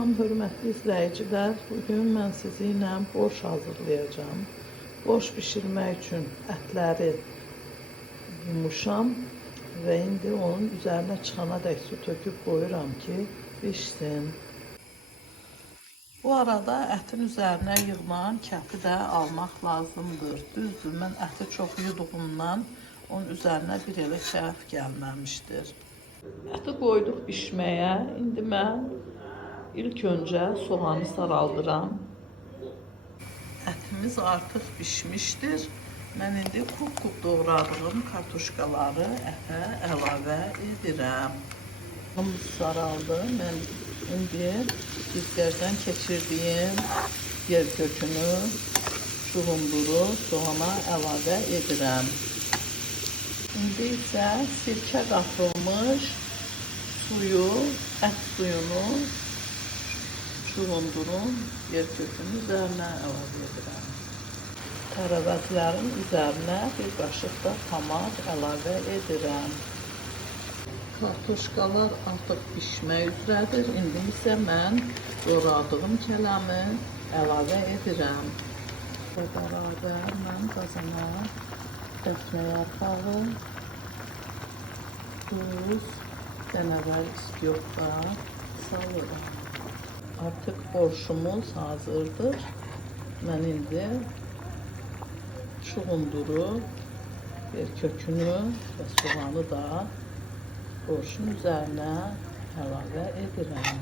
Hörmətli izləyicilər, bugün mən sizinlə borş hazırlayacağım. Borş bişirmək üçün ətləri yumuşam və indi onun üzərinə çıxanadək su töküb qoyuram ki, bişsin. Bu arada ətin üzərinə yığılan kəti də almaq lazımdır. Düzdür, mən əti çox yuduğumdan onun üzərinə bir elə kəf gəlməmişdir. Əti qoyduq bişməyə. İndi mən İlk önce soğanı saraldıram. Ətimiz artıq bişmişdir. Mən indi kub-kub doğradığım kartuşkaları ətə əlavə edirəm. Hamız saraldı. Mən indi dizgərdən keçirdiyim yer kökünü, çuğunduru soğana əlavə edirəm. İndi isə sirkə qatılmış suyu, ət suyunu çuğundurun yer kökünün üzerine əlavə edirəm. Tərəvəzlərin üzərinə bir qaşıq da tomat əlavə edirəm. Kartuşkalar artıq pişmək üzrədir. İndi isə mən doğradığım kələmi əlavə edirəm. Və bərabər mən qazana dəsmə yarpağı, duz, dənəvər istiyoqda salıram. Artık borşumuz hazırdır. Ben indi çuğunduru, bir kökünü ve soğanı da borşun üzerine əlavə edirəm.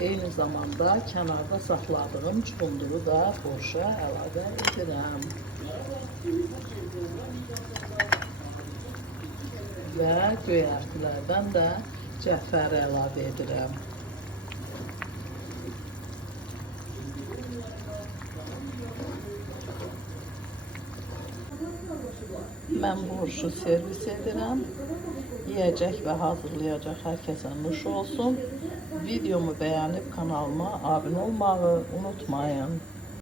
Eyni zamanda kənarda saxladığım çuğunduru da borşa əlavə edirəm. Və göyərtilərdən də cəfəri əlavə edirəm. Mən borşu servis edirəm. Yiyəcək və hazırlayacaq hər kəsə nuş olsun. Videomu bəyənib kanalıma abunə olmağı unutmayın.